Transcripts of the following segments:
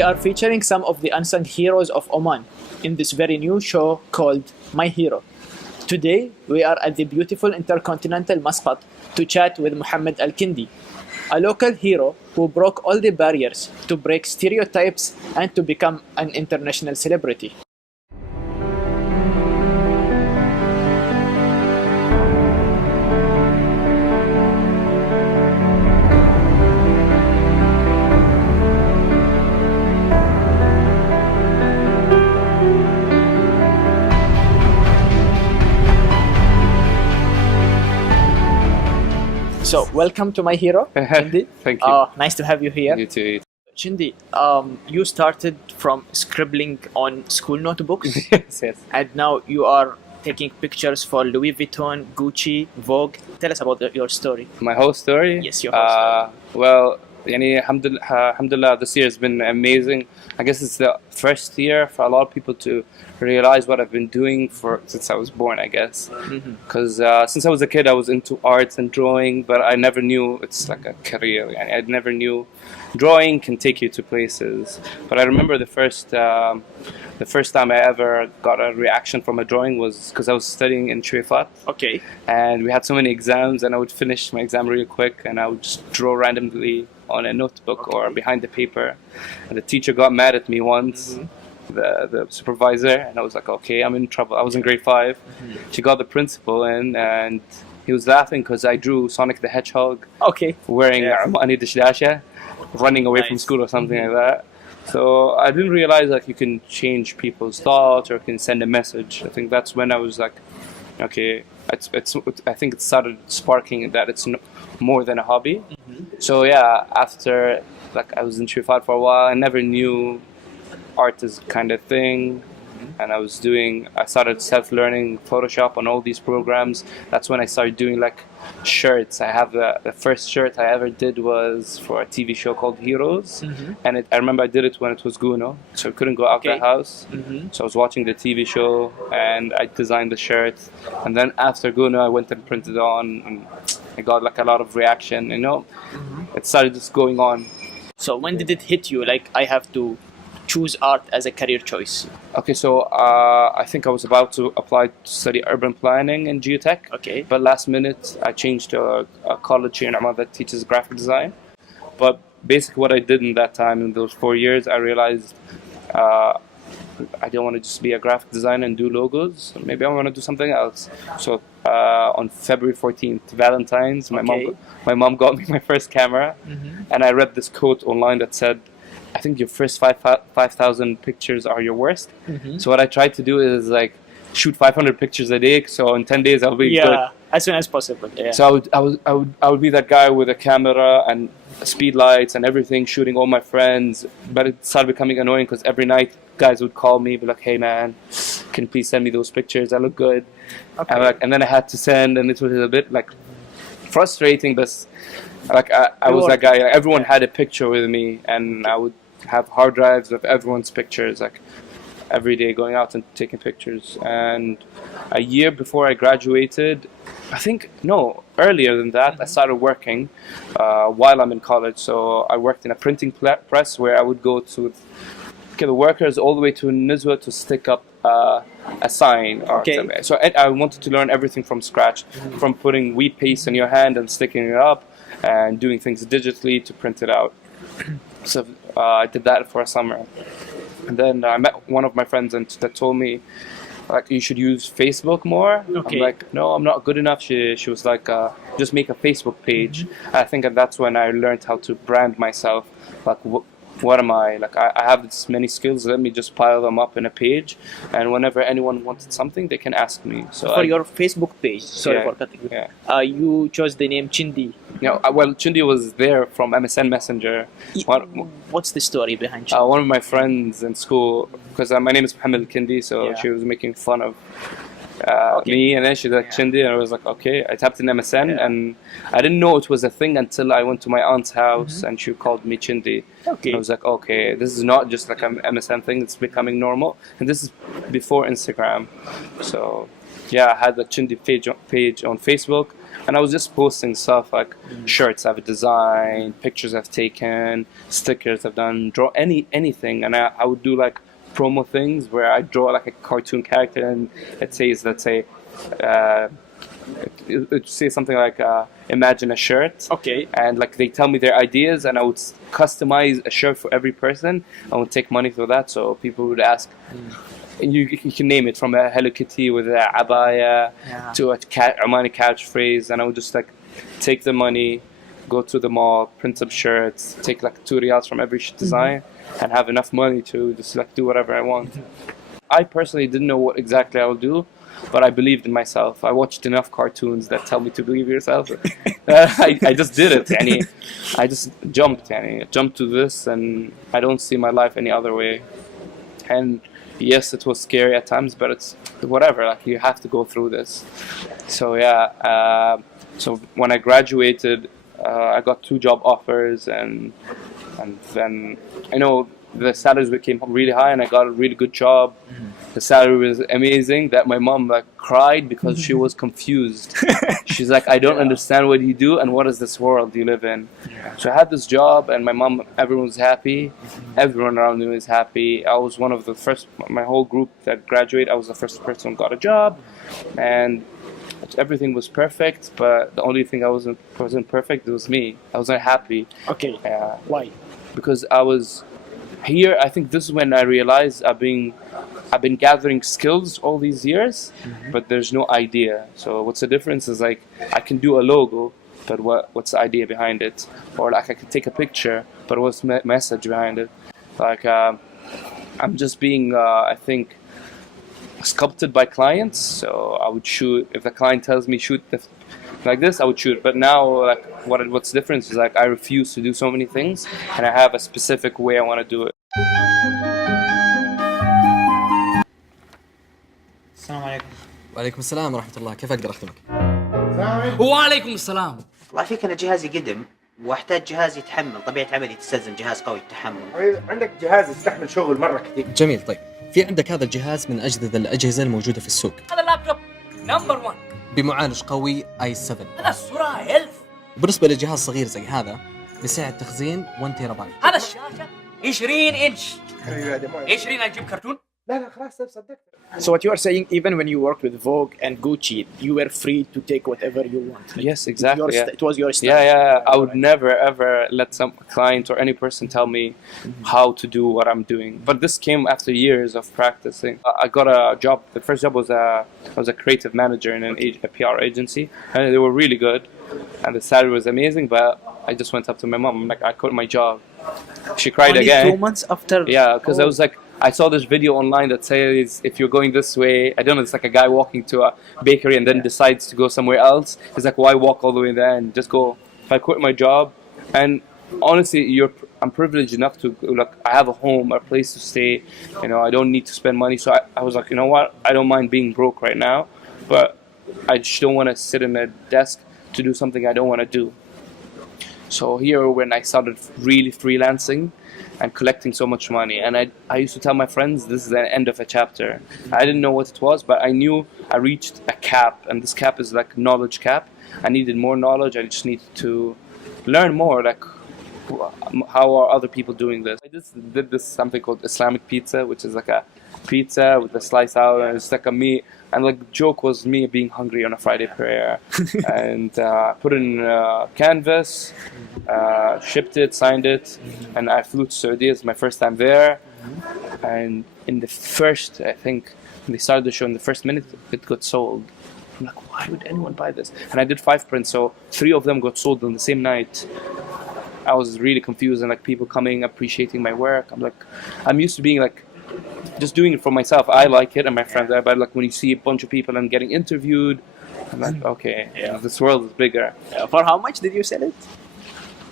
we are featuring some of the unsung heroes of Oman in this very new show called My Hero. Today, we are at the beautiful Intercontinental Muscat to chat with Mohammed al Kindi, a local hero who broke all the barriers to break stereotypes and to become an international celebrity. So, welcome to My Hero, Chindi. Thank you. Nice to have you here. You too. Chindi, you started from scribbling on school notebooks, Yes, yes. and now you are taking pictures for Louis Vuitton, Gucci, Vogue. Tell us about your story. My whole story? Yes, your whole story. Well, alhamdulillah, this year has been amazing. I guess it's the first year for a lot of people to realize what I've been doing since I was born, I guess. Because since I was a kid, I was into arts and drawing, but I never knew it's like a career. I never knew drawing can take you to places. But I remember the first time I ever got a reaction from a drawing was because I was studying in Shuifat. Okay. And we had so many exams, and I would finish my exam really quick, and I would just draw randomly on a notebook or behind the paper. And the teacher got mad at me once, the supervisor, and I was like, okay, I'm in trouble. I was in grade 5. She got the principal in, and he was laughing because I drew Sonic the Hedgehog wearing Armani Dishdasha, running away from school or something like that. So I didn't realize like you can change people's thoughts or can send a message. I think that's when I was like, okay, I think it started sparking that it's more than a hobby. So yeah, after like I was in Shuifat for a while, I never knew art is kind of thing. And I started self-learning Photoshop on all these programs. That's when I started doing like shirts. I have the first shirt I ever did was for a TV show called Heroes. And I remember I did it when it was Guno, so I couldn't go out the house. So I was watching the TV show and I designed the shirt. And then after Guno, I went and printed it on, and I got like a lot of reaction, It started just going on. So when did it hit you, like I have to choose art as a career choice? Okay, so I think I was about to apply to study urban planning in geotech. Okay. But last minute, I changed to a college here in Oman that teaches graphic design. But basically what I did in that time, in those 4 years, I realized I don't want to just be a graphic designer and do logos. Maybe I want to do something else. So on February 14th, Valentine's, my mom got me my first camera. And I read this quote online that said, I think your first 5,000 pictures are your worst. So what I tried to do is like shoot 500 pictures a day. So in 10 days I'll be good. As soon as possible. Yeah. So I would be that guy with a camera and speed lights and everything, shooting all my friends. But it started becoming annoying because every night guys would call me, be like, "Hey man, can you please send me those pictures? I look good." And then I had to send, and it was a bit like frustrating, but like I was that guy. Like, everyone had a picture with me, and I would have hard drives of everyone's pictures, like every day going out and taking pictures. And a year before I graduated, earlier than that, I started working while I'm in college. So I worked in a printing press where I would go to the workers all the way to Nizwa to stick up a sign. So I wanted to learn everything from scratch, from putting wheat paste in your hand and sticking it up, and doing things digitally to print it out. So I did that for a summer. And then I met one of my friends that told me, like, you should use Facebook more. I'm like, no, I'm not good enough. She was like, just make a Facebook page. I think that's when I learned how to brand myself. Like, what am I? Like, I have this many skills. Let me just pile them up in a page. And whenever anyone wanted something, they can ask me. So for your Facebook page, sorry for cutting you. You chose the name Chindi. Well, Chindi was there from MSN Messenger. What's the story behind Chindi? One of my friends in school, because my name is Mohammed al Kindi, so she was making fun of me, and then she's like Chindi, and I was like, okay. I tapped in MSN, and I didn't know it was a thing until I went to my aunt's house, and she called me Chindi. And I was like, okay, this is not just like an MSN thing, it's becoming normal, and this is before Instagram. So yeah, I had the Chindi page on Facebook. and I was just posting stuff like shirts I've designed, pictures I've taken, stickers I've done, draw anything, and I would do like promo things where I draw like a cartoon character and it says, let's say, it say something like imagine a shirt, Okay. and like they tell me their ideas and I would customize a shirt for every person. I would take money for that, so people would ask, and you can name it, from a Hello Kitty with a abaya to a Omani catchphrase, and I would just like take the money, go to the mall, print some shirts, take like 2 riyals from every design, and have enough money to just like do whatever I want. I personally didn't know what exactly I would do, but I believed in myself. I watched enough cartoons that tell me to believe in yourself. I just did it. Yani, I just jumped to this, and I don't see my life any other way. And yes, it was scary at times, but it's whatever. Like, you have to go through this. So yeah. So when I graduated, I got 2 job offers, and then I know the salaries became really high, and I got a really good job. The salary was amazing that my mom like cried because she was confused. She's like, I don't understand what you do and what is this world you live in. So I had this job, and my mom, everyone was happy. Everyone around me was happy. I was one of the first, my whole group that graduated, I was the first person who got a job, and everything was perfect. But the only thing I wasn't perfect, it was me. I wasn't happy. Okay. Why? Because I was here. I think this is when I realized I've been gathering skills all these years, but there's no idea. So what's the difference is like I can do a logo, but what's the idea behind it? Or like I can take a picture, but what's the message behind it? Like I'm just being I think sculpted by clients. So I would shoot if the client tells me shoot like this, I would shoot. But now like what's the difference is like I refuse to do so many things, and I have a specific way I want to do it. السلام عليكم. وعليكم السلام ورحمة الله، كيف أقدر أخدمك؟ وعليكم السلام. الله يعافيك، أنا جهازي قدم واحتاج جهاز يتحمل، طبيعة عملي تستلزم جهاز قوي التحمل. عندك جهاز يستحمل شغل مرة كثير. جميل. طيب في عندك هذا الجهاز من أجدد الأجهزة الموجودة في السوق. هذا اللابتوب نمبر 1 بمعالج قوي i7. هذا السرعة 1000. بالنسبة لجهاز صغير زي هذا بسعة تخزين 1 تيرا بايت. هذا الشاشة 20 إنش. حبيبي هذا مو 20 أجيب كرتون. لا خلاص صدقت. So what you are saying, even when you worked with Vogue and Gucci, you were free to take whatever you want. Like, Yes, exactly. It was your style. Yeah. I would never ever let some client or any person tell me how to do what I'm doing. But this came after years of practicing. I got a job. The first job was a creative manager in a PR agency, and they were really good, and the salary was amazing. But I just went up to my mom. I'm like, I quit my job. She cried Only again. 2 months after. Yeah, because I was like, I saw this video online that says if you're going this way, I don't know, it's like a guy walking to a bakery and then decides to go somewhere else. It's like, why walk all the way there and just go? If I quit my job, and honestly, I'm privileged enough to like I have a home, a place to stay. You know, I don't need to spend money. So I was like, you know what? I don't mind being broke right now, but I just don't want to sit in a desk to do something I don't want to do. So here, when I started really freelancing and collecting so much money, and I used to tell my friends this is the end of a chapter. I didn't know what it was, but I knew I reached a cap, and this cap is like knowledge cap. I needed more knowledge. I just needed to learn more, like how are other people doing this. I just did this something called Islamic pizza, which is like a pizza with a slice out, and it's like a meat. And like the joke was me being hungry on a Friday prayer, and put it in canvas, shipped it, signed it, and I flew to Saudi. It's my first time there, and in the first, I think, when they started the show, in the first minute, it got sold. I'm like, why would anyone buy this? And I did 5 prints, so 3 of them got sold on the same night. I was really confused, and like people coming, appreciating my work. I'm used to being like, just doing it for myself. I like it, and my friends. But like when you see a bunch of people and getting interviewed, I'm like, okay, this world is bigger. For how much did you sell it?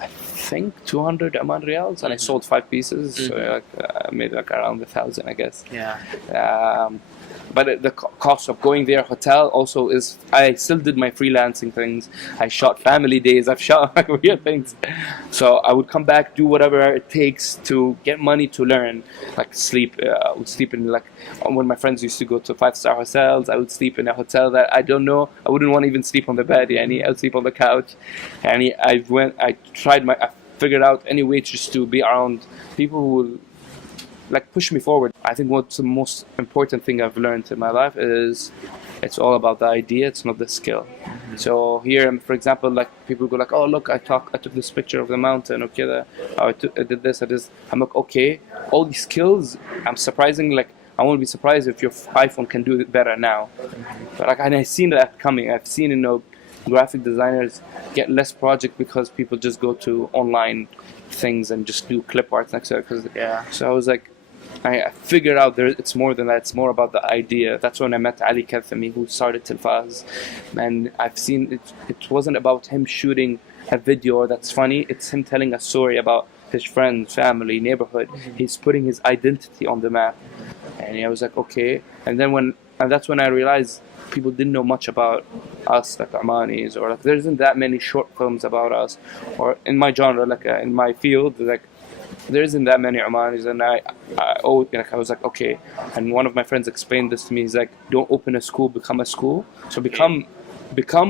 I think 200 Oman riyals, and I sold 5 pieces, so I made like around 1,000, I guess. Yeah. But the cost of going there, hotel also is. I still did my freelancing things. I shot family days. I've shot like weird things. So I would come back, do whatever it takes to get money to learn. Like sleep. I would sleep in like when my friends used to go to 5-star hotels. I would sleep in a hotel that I don't know. I wouldn't want to even sleep on the bed. I would sleep on the couch. And I figured out any way just to be around people who will like push me forward. I think what's the most important thing I've learned in my life is it's all about the idea, it's not the skill. So here, for example, like people go like, oh look, I took this picture of the mountain, okay, I did this, I'm like, okay, all these skills, I'm surprising, like I won't be surprised if your iPhone can do it better now. But like, and I've seen that coming. I've seen, graphic designers get less project because people just go to online things and just do clip art next to it. So I was like, I figured out it's more than that. It's more about the idea. That's when I met Ali Kathami, who started Tilfaz, and I've seen it wasn't about him shooting a video that's funny. It's him telling a story about his friends, family, neighborhood. He's putting his identity on the map, and I was like, okay. And that's when I realized people didn't know much about us, like Omanis, or like there isn't that many short films about us, or in my genre, like in my field, like there isn't that many Omanis. And I was like, okay. And one of my friends explained this to me. He's like, don't open a school, become a school. So become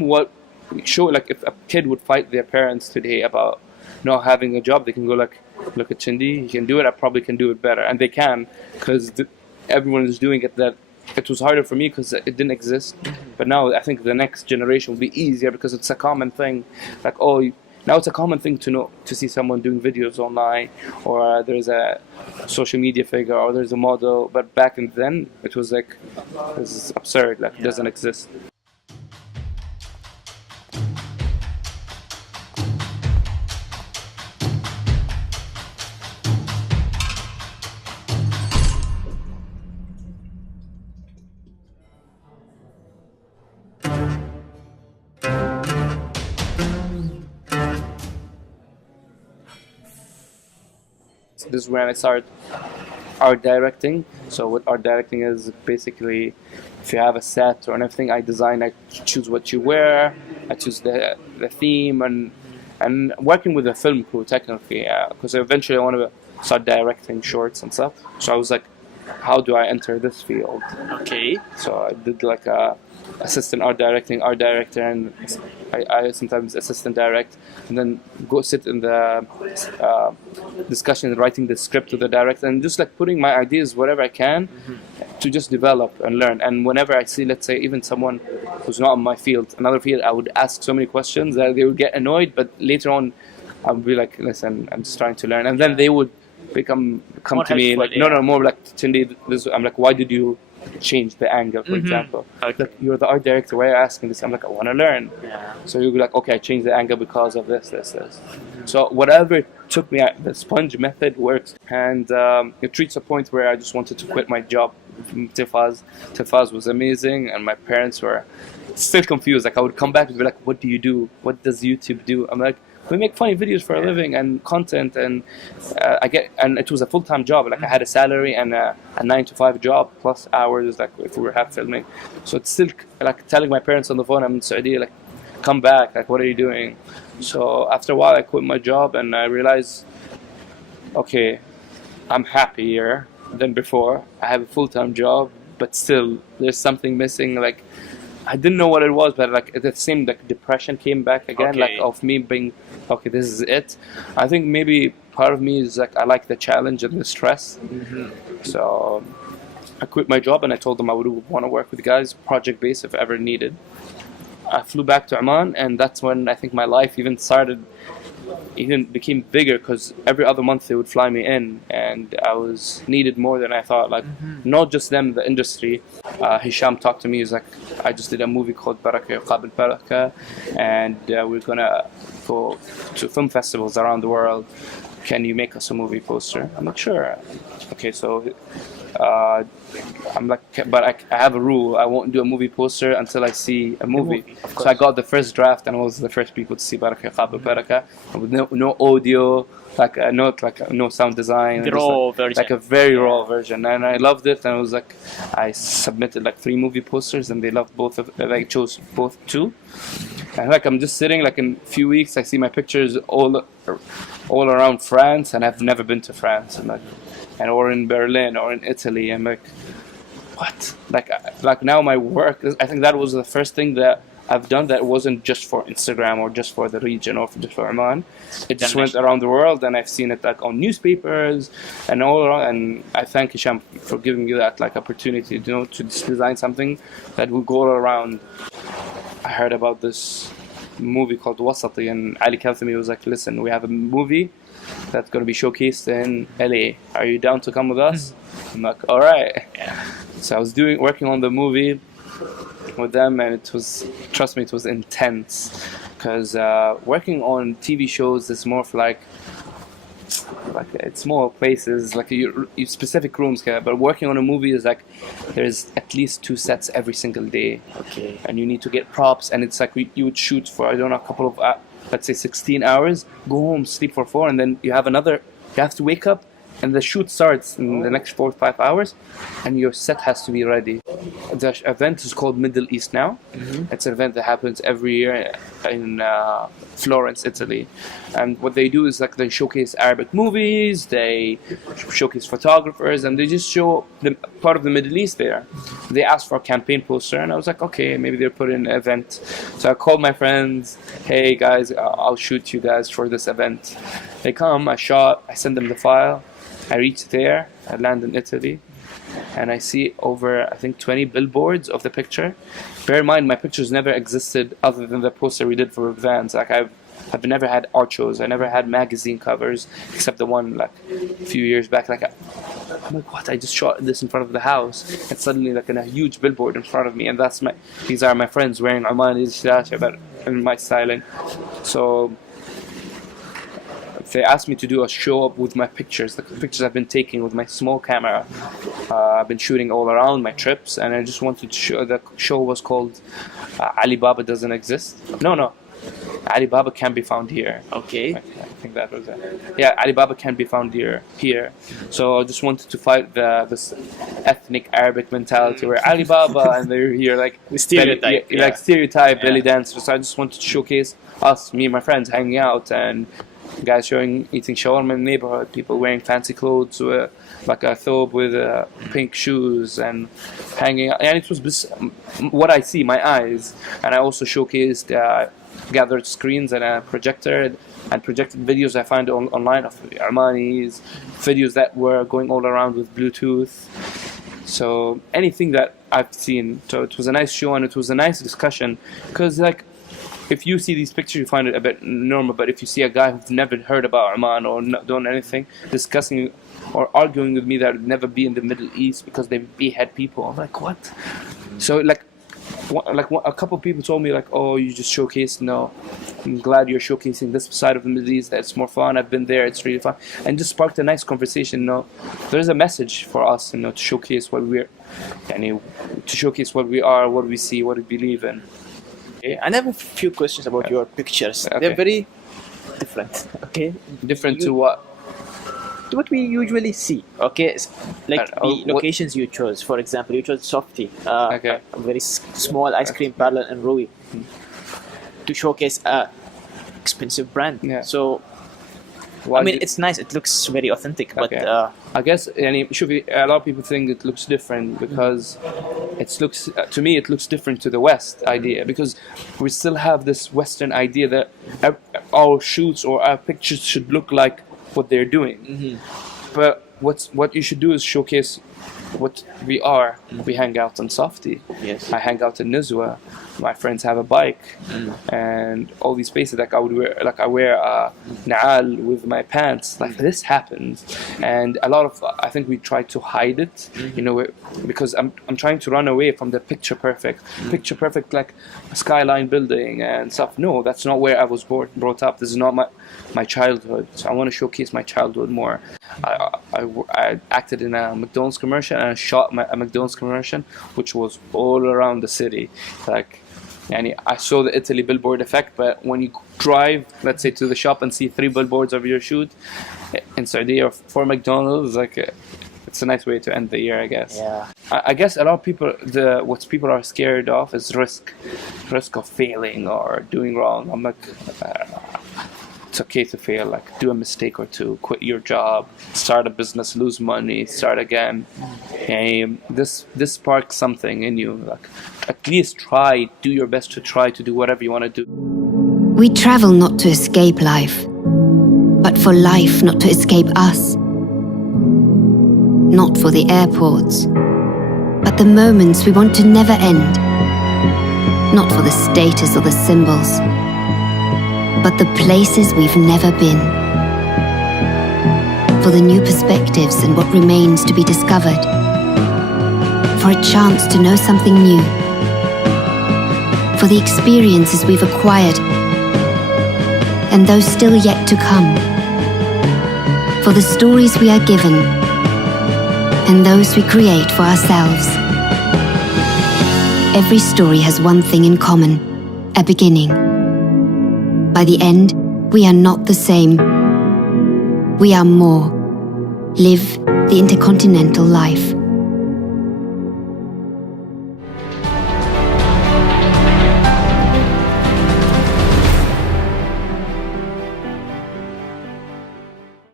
what show. Like if a kid would fight their parents today about not having a job, they can go like, look at Chindi, he can do it. I probably can do it better, and they can because everyone is doing it. That it was harder for me because it didn't exist, but now I think the next generation will be easier because it's a common thing. Like now it's a common thing to see someone doing videos online, or there's a social media figure, or there's a model. But back then, it was like, this is absurd. Like it doesn't exist. This is when I started art directing. So what art directing is basically, if you have a set or anything, I design, I choose what you wear, I choose the theme, and working with a film crew technically, because eventually I want to start directing shorts and stuff. So I was like, how do I enter this field? Okay. So I did like a assistant art director, and I sometimes assistant direct, and then go sit in the discussion, writing the script to the director, and just like putting my ideas whatever I can to just develop and learn. And whenever I see, let's say, even someone who's not in my field, another field, I would ask so many questions that they would get annoyed, but later on I would be like, listen, I'm just trying to learn. And then they would come More to me helpful, like, no, more like, Chindi, I'm like, why did you change the angle, for example? Okay. Like, you're the art director, why are you asking this? I'm like, I want to learn. So you'll be like, okay, I changed the angle because of this. So whatever took me, the sponge method works. And it reached a point where I just wanted to quit my job from Tilfaz. Tilfaz was amazing, and my parents were still confused. Like, I would come back and be like, what do you do? What does YouTube do? I'm like, we make funny videos for a living and content, and and it was a full-time job. Like I had a salary and a 9-to-5 job plus hours, like if we were half filming. So it's still like telling my parents on the phone, I'm in Saudi, like come back, like what are you doing? So after a while I quit my job and I realized, okay, I'm happier than before. I have a full-time job, but still there's something missing. Like I didn't know what it was, but like the same like depression came back again, like of me being, okay, this is it. I think maybe part of me is like I like the challenge and the stress. So I quit my job and I told them I would want to work with guys, project based if ever needed. I flew back to Oman, and that's when I think my life even became bigger, because every other month they would fly me in, and I was needed more than I thought. Like not just them, the industry. Hisham talked to me. He's like, I just did a movie called Baraka Qabil Baraka, and we're gonna go to film festivals around the world can you make us a movie poster? I'm like, sure. Okay, so I'm like, but I have a rule. I won't do a movie poster until I see a movie. So I got the first draft, and I was the first people to see Baraka Qabla Baraka with no audio, no sound design, The raw version. like a very raw version, and I loved it. And I was like, I submitted like 3 movie posters, and they loved both of. Like chose both 2. And like I'm just sitting, like in a few weeks, I see my pictures all around France, and I've never been to France, or in Berlin or in Italy. I'm like, what? Like now my work. I think that was the first thing that I've done that wasn't just for Instagram or just for the region or just for Oman. It just went around the world, and I've seen it like on newspapers and all around. And I thank Hisham for giving me that like opportunity, to design something that will go around. I heard about this movie called Wasati, and Ali Kalthami was like, listen, we have a movie that's going to be showcased in LA. Are you down to come with us? I'm like, all right. So I was working on the movie with them, and trust me, it was intense, because working on TV shows is more of like it's small places, like you specific rooms, but working on a movie is like there's at least 2 sets every single day. Okay. And you need to get props, and it's like you would shoot for, I don't know, a couple of let's say 16 hours, go home, sleep for 4, and then you have to wake up, and the shoot starts in the next 4 or 5 hours, and your set has to be ready. The event is called Middle East Now. It's an event that happens every year in Florence, Italy. And what they do is like they showcase Arabic movies, they showcase photographers, and they just show part of the Middle East there. They asked for a campaign poster, and I was like, okay, maybe they're putting an event. So I called my friends, hey guys, I'll shoot you guys for this event. They come, I send them the file. I reach there, I land in Italy, and I see over, I think, 20 billboards of the picture. Bear in mind, my pictures never existed other than the poster we did for Vans. Like I've never had art shows. I never had magazine covers, except the one like a few years back. I'm like, what? I just shot this in front of the house, and suddenly like a huge billboard in front of me, and these are my friends wearing Omani shirt, but in my styling. So they asked me to do a show up with my pictures, the pictures I've been taking with my small camera. I've been shooting all around my trips, and I just wanted to show. The show was called Alibaba Doesn't Exist. No, Alibaba Can Be Found Here. Okay. I think that was it. Yeah, Alibaba Can Be Found here. So I just wanted to fight this ethnic Arabic mentality where Alibaba and they're here like the stereotype, like stereotype belly dancers. So I just wanted to showcase us, me and my friends, hanging out, and guys eating shawarma in the neighborhood, people wearing fancy clothes, like a thobe with pink shoes, and hanging out. And it was what I see, my eyes. And I also showcased, gathered screens and a projector, and projected videos I found online of Omani's, videos that were going all around with Bluetooth. So anything that I've seen. So it was a nice show, and it was a nice discussion, because like, if you see these pictures, you find it a bit normal, but if you see a guy who's never heard about Oman or not done anything, discussing or arguing with me that would never be in the Middle East because they behead people, I'm like, what? So like a couple of people told me like, oh, you just showcased. No, I'm glad you're showcasing this side of the Middle East. That's more fun. I've been there. It's really fun, and just sparked a nice conversation. There's a message for us, to showcase what we're, to showcase what we are, what we see, what we believe in. Okay, I have a few questions about your pictures. Okay. They're very different. Okay. Different to what? To what we usually see. Okay, like the what locations you chose. For example, you chose Softy, Okay. a very small ice cream parlor in Rui, to showcase a expensive brand. Yeah. So, Why I mean, do- it's nice. It looks very authentic, Okay. but I guess a lot of people think it looks different because to me it looks different to the West idea, because we still have this Western idea that our shoots or our pictures should look like what they're doing. But what you should do is showcase what we hang out in Softy. Yes. I hang out in Nizwa. My friends have a bike, and all these spaces. Like I wear a naal with my pants. Like this happens, and a lot of I think we try to hide it, because I'm trying to run away from the picture perfect like a skyline building and stuff. No, that's not where I was brought up. This is not my childhood. So I want to showcase my childhood more. I acted in a McDonald's commercial, and I shot a McDonald's commercial, which was all around the city. Like, and I saw the Italy billboard effect, but when you drive, let's say, to the shop and see 3 billboards of your shoot in Saudi or 4 McDonald's, like it's a nice way to end the year, I guess. Yeah. I guess a lot of people, what people are scared of is risk of failing or doing wrong. I'm like, it's okay to fail, like do a mistake or two, quit your job, start a business, lose money, start again. And this sparks something in you. Like, at least do your best to try to do whatever you want to do. We travel not to escape life, but for life not to escape us. Not for the airports, but the moments we want to never end. Not for the status or the symbols, but the places we've never been. For the new perspectives and what remains to be discovered. For a chance to know something new. For the experiences we've acquired and those still yet to come. For the stories we are given and those we create for ourselves. Every story has one thing in common, a beginning. By the end, we are not the same. We are more. Live the intercontinental life.